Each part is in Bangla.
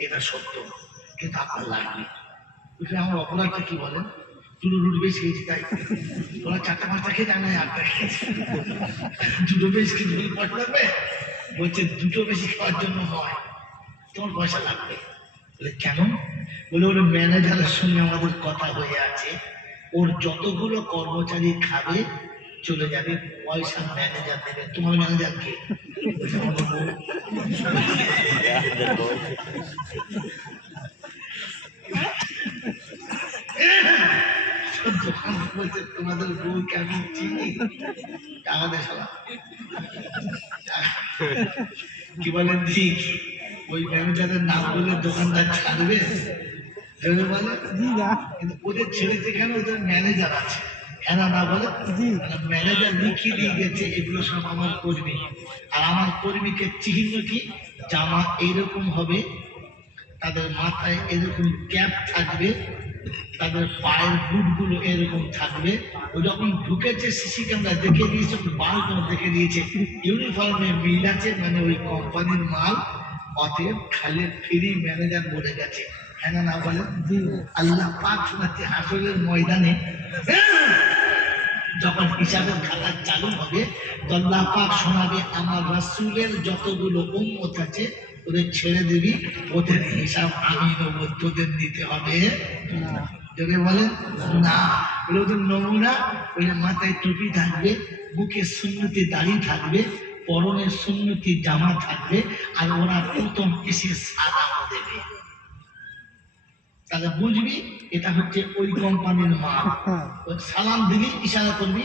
এটা সত্য কিন্তু লাগবে বুঝলে আমার অপরাধটা কি বলেন? দুটো রুটি বেশি খেয়েছি, তাই। ওরা চারটা পাঁচটা খেয়ে জানে আটটা খেয়েছি দুটো বেশি খেতে বলে পয়সা লাগবে? বলছে, দুটো বেশি খাওয়ার জন্য নয় তোমার পয়সা লাগবে। বলে, কেন? বলে, ওর ম্যানেজারের সঙ্গে আমাদের কথা হয়ে আছে। ওর যতগুলো কর্মচারী খাবে, চলে যাবে, পয়সা ম্যানেজার দেবে। তোমার ম্যানেজার তোমাদের বউ কেমন চিনি আমাদের সবাই কি বলেন ঠিক ওই ম্যানেজারের নাম বলে দোকানদার ছাড়বে ওদের ছেলে যেখানে ওদের ম্যানেজার আছে? হ্যাঁ না বলে। ম্যানেজার লিখিয়ে দিয়ে গেছে, এগুলো সব আমার কর্মী। আর আমার কর্মীকে চিহ্ন কি? জামা এইরকম হবে, তাদের মাথায় এরকম ক্যাপ থাকবে, তাদের পায়ের বুটগুলো এরকম থাকবে। ও যখন ঢুকেছে সিসি ক্যামেরা দেখে দিয়েছে তোমার দেখে দিয়েছে। ইউনিফর্মে মিল আছে মানে ওই কোম্পানির মাল, অতএব খালি ফ্রি ম্যানেজার বলে গেছে। হ্যাঁ না বলেন আল্লাহ পাক শোনাচ্ছে হাসরের ময়দানে যখন হিসাবের খাতা চালু হবে আল্লাহ পাক শোনাবে, আমার রাসূলের যতগুলো উম্মত আছে ওদের ছেড়ে দিবি, ওদের হিসাব আমি নেব, তোদের দিতে হবে। যদি বলেন? না। বলে ওদের নমুনা ওই মাথায় টুপি থাকবে, বুকে সুন্নতি দাড়ি থাকবে পরনের সুন্নতি জামা থাকবে, আর ওরা প্রথম এসে সালাম দেবে। তাহলে বুঝবি এটা হচ্ছে ওই কোম্পানির মাল। হ্যাঁ। সালাম দিবি ইশারা করবি।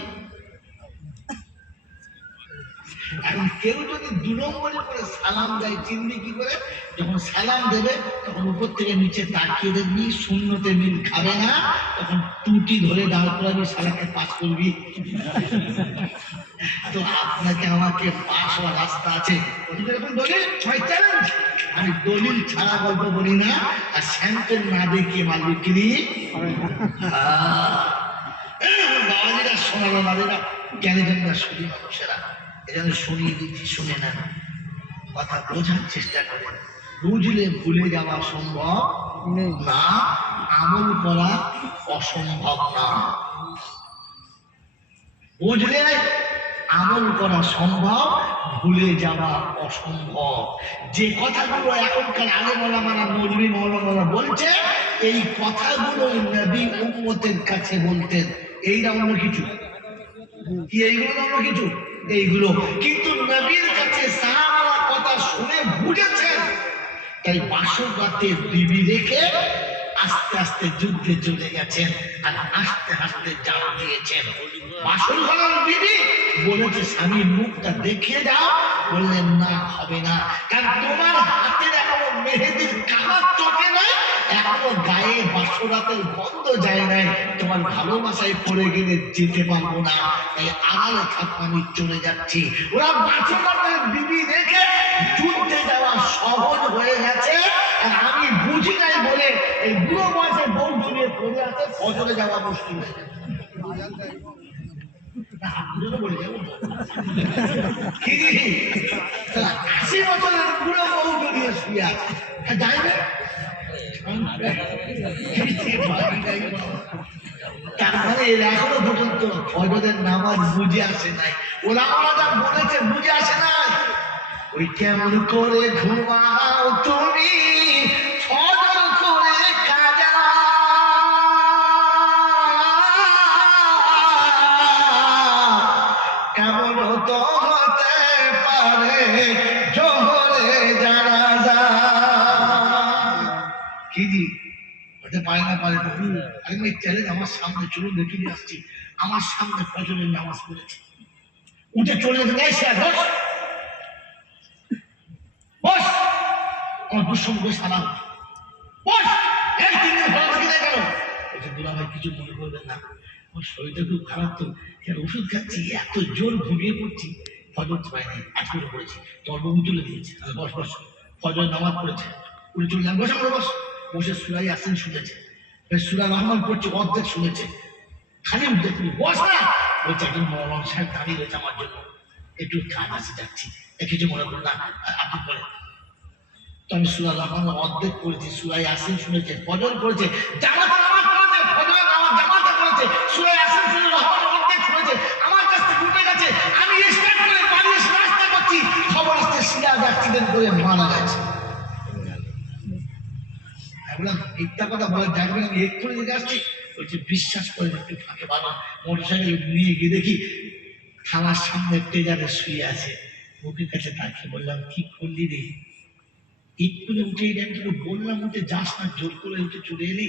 এখন কেউ যদি দু নম্বরে করে সালাম দেয় চিনবি কি করে? যখন সালাম দেবে তখন উপর থেকে নিচে তাকিয়ে দেখবি শূন্যতে মিল খাবে না। তখন টুটি ধরে দাঁড় করাবি সালাকে পাস করবি। তো আপনাকে আমাকে পাশ হওয়ার রাস্তা আছে। দলিল ছয় চ্যালেঞ্জ আমি দলিল ছাড়া গল্প বলি না আর স্যাম্পেল না দেখিয়ে মাল বিক্রি না বাবাজিরা শোনালো বাবাজিরা জ্ঞানীজনরা শুনি মানুষেরা। এজন্য শুনিয়ে দিচ্ছি শুনে নেন কথা বোঝার চেষ্টা করেন। বুঝলে ভুলে যাওয়া সম্ভব না আমল করা অসম্ভব না। বুঝলে? আমল করা সম্ভব? ভুলে যাওয়া অসম্ভব। যে কথাগুলো এখনকার আগে মৌলামারা মৌলবী মৌলামারা বলছে, এই কথাগুলো নবী উম্মতের কাছে বলতেন। এইটা অন্য কিছু? কি এইগুলো অন্য কিছু? এইগুলো। কিন্তু নবীর কাছে সাহাবারা কথা শুনে বুঝেছেন। তাই বাসর রাতে বিবি রেখে আস্তে আস্তে যুদ্ধে চলে গেছেন আর আস্তে আস্তে জাল দিয়েছেন। বাসর ঘরের বিবি বলেছে, স্বামীর মুখটা দেখিয়ে দাও। বললেন, না, হবে না। কারণ তোমার হাতের এখনও মেহেদির কামার চটে নাই, এখনও গায়ে বাসরাতের গন্ধ যায় নাই। তোমার ভালোবাসায় পড়ে গেলে যেতে পারব না। এই আড়ালে থাকব আমি চলে যাচ্ছি। ওরা বাসরাতের বিবি দেখে যুদ্ধে যাওয়া সহজ হয়ে গেছে। আমি বুঝি নাই বলে এই বুড়ো বয়সে বউ ঝুলিয়ে পড়ে আছে, ফজরে যাওয়া মুশকিল। তারপরে এখনও পর্যন্ত ফজরের নামাজ বুঝে আসে নাই। ওরা বলেছে, বুঝে আসে নাই। ওই কেমন করে ঘুমাও তুমি? ফজর করে কাজা। কেমন তো হতে পারে জোহরে জানাজা। কি জি? হতে পারে না পারে চ্যালেঞ্জ আমার সামনে চলুন, দেখে আসছি। আমার সামনে ফজরের নামাজ পড়েছে। উঠে চলে যেতে গাই স্যার বস বস করে সালাম। বস এই তিন দিন ভালো থাকি না কেন বলছে দুলা কিছু মনে করবেন না। আমার শরীরটা খুব খারাপ তো। কেন ওষুধ খাচ্ছি? এত জোর ঘুমিয়ে পড়ছি। ফজর পাই নাই আজ করে পড়েছি। তোর তুলে দিয়েছে। বস বস। ফজর নামাজ পড়েছে। উনি চলে বসে আমরা বস। বসে সুরাই আসেন শুনেছে। সুরা রহমান পড়ছে, অর্ধেক শুনেছে। খালি উঠতে তুমি বস না। বলছে একজন মৌলানা সাহেব দাঁড়িয়ে রয়েছে আমার জন্য। একটু কাজ আছে, যাচ্ছি। কিছু মনে করুন না আপনি বলেন। আমি সুরা রহমান অর্ধেক করেছি সুরাই আসিন শুনেছে, ফজর করেছে জামাতে করেছে আসিন শুনেছে, আমার কাছ থেকে গেছে, আমি করে করছি মারা গেছে। বললাম কথা এক্ষুনি বলছে, বিশ্বাস করে একটু ফাঁকে বাবা মোটর সাইকেল নিয়ে গিয়ে দেখি, থানার সামনে টেজারে শুয়ে আছে। মুখের কাছে তাকিয়ে বললাম, কি করলি রে? একটুনে উঠে এলে আমি তোকে বললাম উঠে যাস না জোর করে উঠে চলে এলি।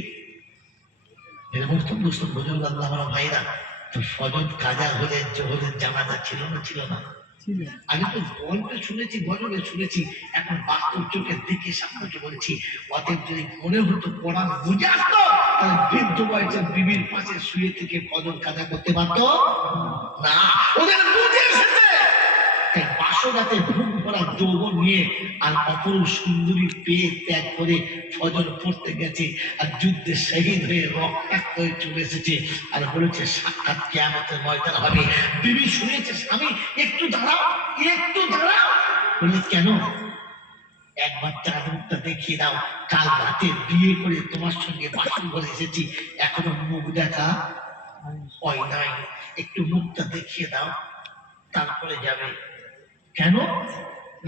এরকম তো বুঝুন আল্লাহ আমার ভাইরা তো ফজর কাজা হলে জোহরের জানাজা ছিল না ছিল না? আমি তো গল্পে শুনেছি শুনেছি এখন বাস্তব চোখে দেখে সামনে বলছি অতএব যদি মনে হতো পড়া বুঝে আসতো তাহলে বৃদ্ধ বয়সের বিবির পাশে শুয়ে থেকে ফজর কাজা করতে পারতো? না। ওদের বুঝে এসেছে। তাই বাসরাতে ঘুম ভরা যৌবন নিয়ে আর অপরূপ সুন্দরী পেয়ে ত্যাগ করে ফজর পড়তে গেছে আর যুদ্ধে শহীদ হয়ে রক্তাক্ত হয়ে চলে এসেছে আর বলেছে, সাক্ষাৎ কেয়ামতের ময়দান হবে। বিবি শুনেছে, স্বামী, একটু দাঁড়াও একটু দাঁড়াও। বললে, কেন? একবার চাঁদ মুখটা দেখিয়ে দাও, কাল রাতে বিয়ে করে তোমার সঙ্গে বাসন ঘরে এসেছি। এখনও মুখ দেখা হয় নাই। একটু মুখটা দেখিয়ে দাও, তারপরে যাবে। কেন?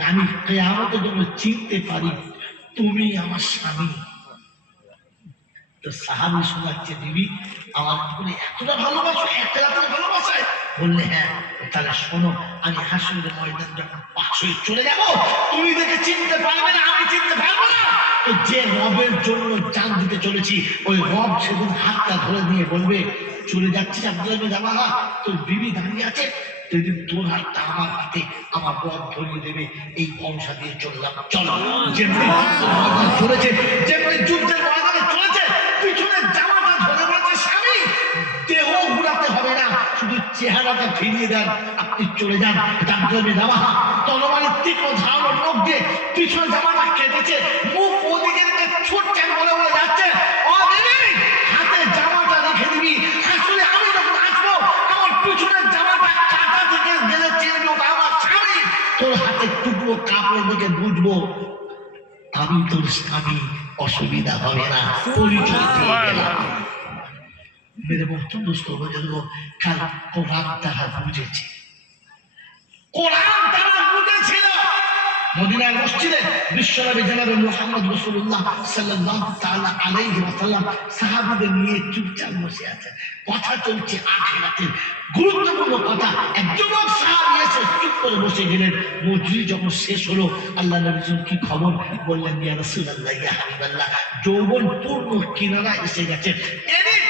আমি কেয়ামতের জন্য চিনতে পারি, তুমি আমার স্বামী। তো সাহাবি শোনাচ্ছে দিবি আমার বলে এতটা ভালোবাসো ভালোবাসায় বললে হ্যাঁ তাহলে শোনো, আমি ময়দান যখন চলে যাব, তুমি দেখে চিনতে পারবে না, আমি চিনতে পারব না। যে রবের জন্য জান দিতে চলেছি, ওই রব সেদিন হাতটা ধরে নিয়ে বলবে, চলে যাচ্ছিস আব্দুল জামাহা তোর বিবি দাঁড়িয়ে আছে তোর হাতটা আমার হাতে আমার রব ধরিয়ে দেবে এই বংশা দিয়ে চললাম চলো চলেছে যুদ্ধের ময়দানে চলেছে, পিছনে জামাটা ধরে স্বামী, দেহ ঘুরাতে হবে না, শুধু চেহারাটা ফিরিয়ে দেন, আপনি চলে যান। ডাক্তার জামা তলবারের তীক্ষ্ণ ধারালো মুখ দিয়ে পিছনে জামাটা কেটেছে মুখ ওদিকে দিকে ছুটছেন বলে দিকে বুঝব আমি তোর স্বামী অসুবিধা হবে না। পরিচয় মেরে বক্তব্য কোরআন তারা বুঝেছে। কোরআন তারা মদিনার মসজিদে বিশ্বনবী জনাবে মুহাম্মদ রাসূলুল্লাহ সাল্লাল্লাহু তাআলা আলাইহি ওয়াসাল্লাম সাহাবীদের নিয়ে চুপচাপ বসে আছেন। কথা চলছে আখিরাতের। গুরুত্বপূর্ণ কথা এক যুবক এসে চুপ করে বসে গেলেন। মজলিস যখন শেষ হলো, আল্লাহ নবী কি খবর? বললেন, ইয়া রাসূলুল্লাহ, ইয়া হাবিবাল্লাহ। যৌবন পূর্ণ কিনারা এসে গেছে। এরই